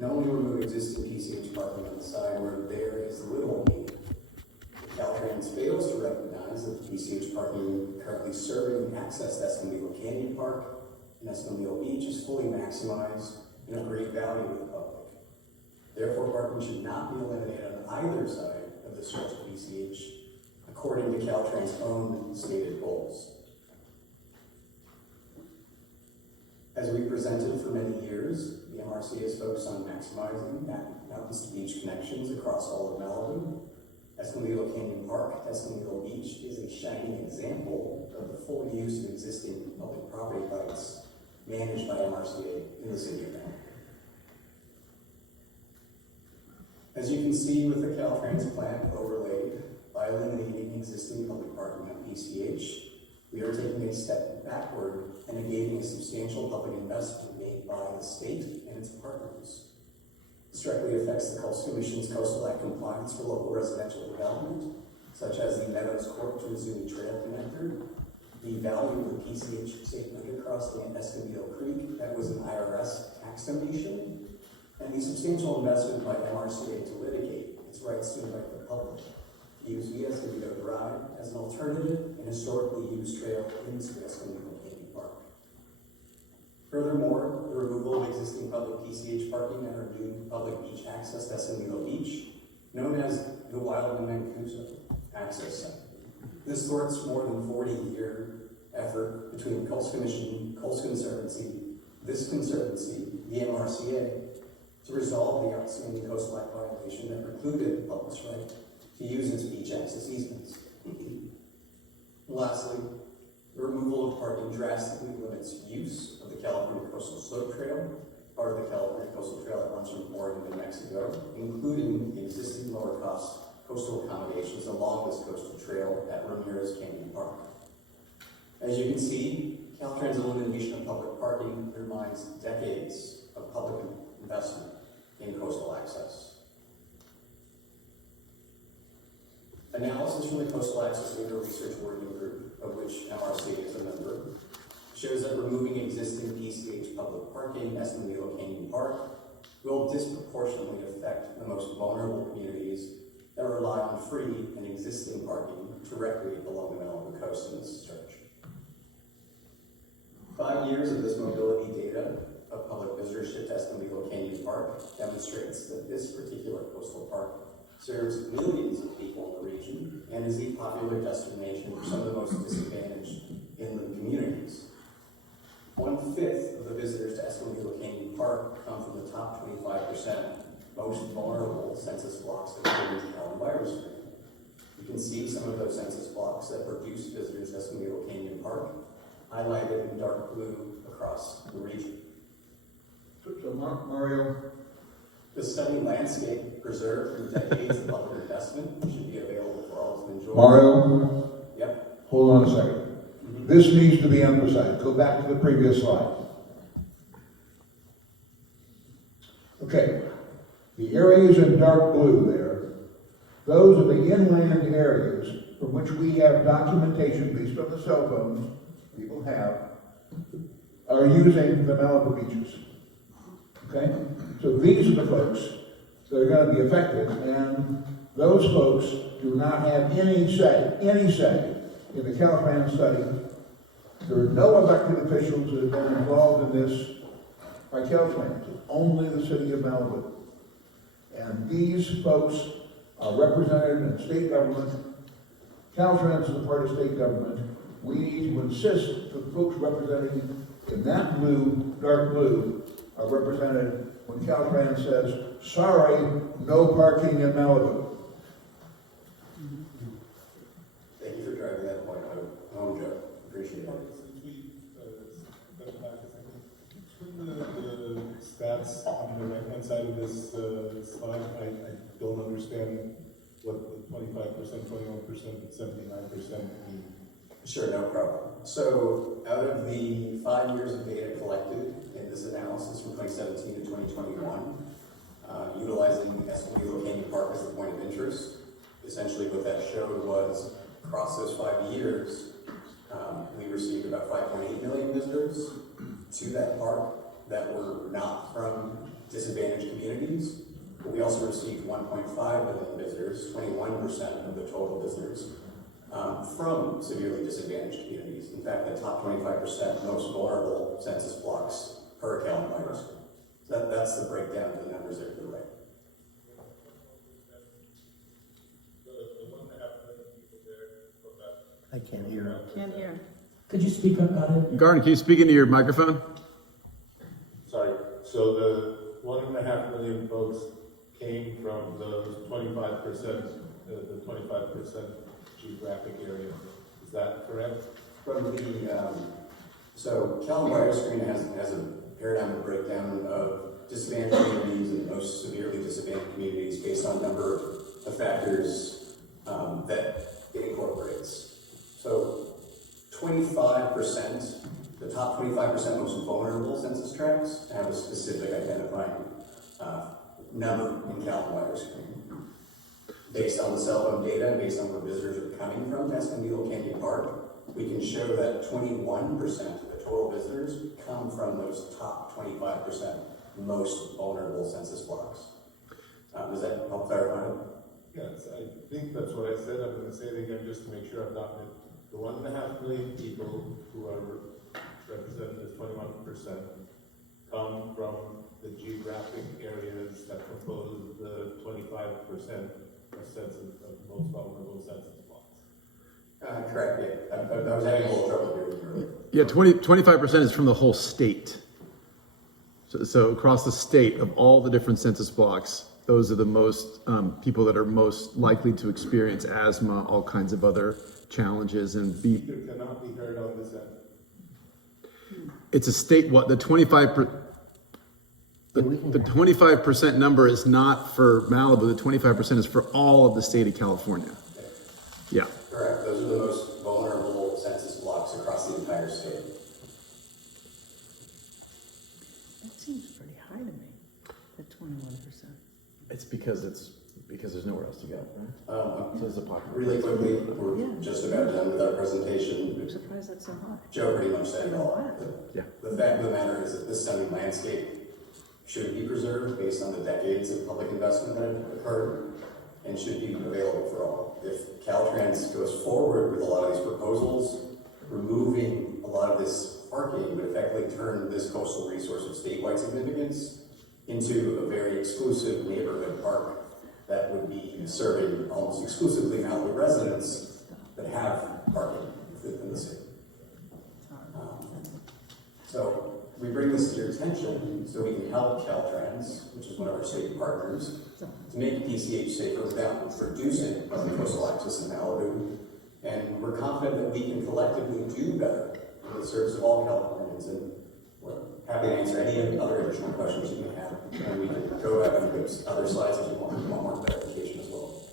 can only remove existing PCH parking on the side where there is little need. CalTrans fails to recognize that the PCH parking currently serving access to Escondido Canyon Park and Escondido Beach is fully maximized and of great value to the public. Therefore, parking should not be eliminated on either side of the stretch of PCH, according to CalTrans' own stated goals. As we presented for many years, the MRCA is focused on maximizing mountains to beach connections across all of Malibu. Escondido Canyon Park, Escondido Beach is a shining example of the full use of existing public property rights managed by MRCA in the city of Malibu. As you can see with the CalTrans plan overlaid, by eliminating existing public parking on PCH, we are taking a step backward and negating a substantial public investment made by the state and its partners. This directly affects the Coastal Commission's Coastal Act compliance for local residential development, such as the Meadows Court to Missouri Trail Connector, the value of the PCH safe undercross the Escondido Creek that was an IRS tax donation, and the substantial investment by MRCA to litigate its rights to invite the public to use the Escondido Drive as an alternative and historically used trail into the Escondido Canyon Park. Furthermore, the removal of existing public PCH parking and our new public beach access to Escondido Beach, known as the Wild and Mancuso Access Center. This thwarts more than 40-year effort between the Coastal Commission, Coastal Conservancy, this Conservancy, the MRCA, to resolve the outstanding Coastal Act violation that precluded the public's right to use its beach access easements. Lastly, the removal of parking drastically limits use of the California Coastal Slope Trail, part of the California Coastal Trail that runs from Oregon to Mexico, including the existing lower-cost coastal accommodations along this coastal trail at Ramirez Canyon Park. As you can see, CalTrans' elimination of public parking undermines decades of public investment in coastal access. Analysis from the Coastal Access Legal Research Working Group, of which MRCA is a member, shows that removing existing PCH public parking in Escondido Canyon Park will disproportionately affect the most vulnerable communities that rely on free and existing parking directly along the Malibu coast in this stretch. 5 years of this mobility data of public visitorship to Escondido Canyon Park demonstrates that this particular coastal park serves millions of people in the region and is a popular destination for some of the most disadvantaged inland communities. 1/5 of the visitors to Escondido Canyon Park come from the top 25% most vulnerable census blocks according to Cal Enviroscreen. You can see some of those census blocks that produce visitors to Escondido Canyon Park, highlighted in dark blue across the region. So Mario, The stunning landscape preserved through decades of public investment should be available for all to enjoy. Mario, Yep. hold on a second. This needs to be emphasized. Go back to the previous slide. Okay, the areas in dark blue there, those are the inland areas from which we have documentation based on the cell phones people have, are using the Malibu beaches. Okay? So these are the folks that are going to be affected, and those folks do not have any say in the CalTrans study. There are no elected officials that have been involved in this by CalTrans. It's only the city of Malibu. And these folks are represented in state government. CalTrans is a part of state government. We need to insist that the folks represented in that blue, dark blue, are represented when CalTrans says, sorry, no parking in Malibu. Thank you for driving that point home, Joe. Appreciate it. Between the stats on the right-hand side of this slide, I don't understand what the 25%, 21%, 79% mean. Sure, no problem. So out of the 5 years of data collected in this analysis from 2017 to 2021, utilizing Escondido Canyon Park as the point of interest, essentially what that showed was across those 5 years, we received about 5.8 million visitors to that park that were not from disadvantaged communities. But we also received 1.5 million visitors, 21% of the total visitors, from severely disadvantaged communities. In fact, the top 25% most vulnerable census blocks per CalTrans. So that's the breakdown of the numbers there to the right. I can't hear. Can't hear. Could you speak up about it? Garden, can you speak into your microphone? Sorry, so the 1.5 million folks came from those 25%, the 25% geographic area. Is that correct? From the, so CalTrans screen has a paradigm of breakdown of disadvantaged communities and most severely disadvantaged communities based on number of factors that it incorporates. So 25%, the top 25% most vulnerable census tracts have a specific identifying number in CalTrans screen. Based on the cell phone data, based on where visitors are coming from to Escondido Canyon Park, we can show that 21% of the total visitors come from those top 25% most vulnerable census blocks. Does that help clarify? Yes, I think that's what I said. I'm going to say it again just to make sure I've gotten it. The 1.5 million people who are represented as 21% come from the geographic areas that compose the 25% of most vulnerable census blocks. Correct, yeah. I was having a little trouble here earlier. Yeah, 25% is from the whole state. So across the state of all the different census blocks, those are the most people that are most likely to experience asthma, all kinds of other challenges, and be. Speaker cannot be heard on this end. It's a state. What the 25%? The 25% number is not for Malibu. The 25% is for all of the state of California. Yeah. Correct. Those are the most vulnerable census blocks across the entire state. That seems pretty high to me, the 21%. It's because there's nowhere else to go. Right? So it's a popular. Really quickly, we're just about done with our presentation. I'm surprised that's so high. Joe pretty much said it all. Yeah. The fact of the matter is that this stunning landscape should be preserved based on the decades of public investment that have occurred and should be available for all. If CalTrans goes forward with a lot of these proposals, removing a lot of this parking would effectively turn this coastal resource of statewide significance into a very exclusive neighborhood park that would be serving almost exclusively Malibu residents that have parking within the city. So we bring this to your attention so we can help CalTrans, which is one of our state partners, to make PCH safer without reducing public coastal access in Malibu. And we're confident that we can collectively do better in the service of all Californians. And we're happy to answer any other additional questions you may have. And we can go ahead and go other slides if you want more clarification.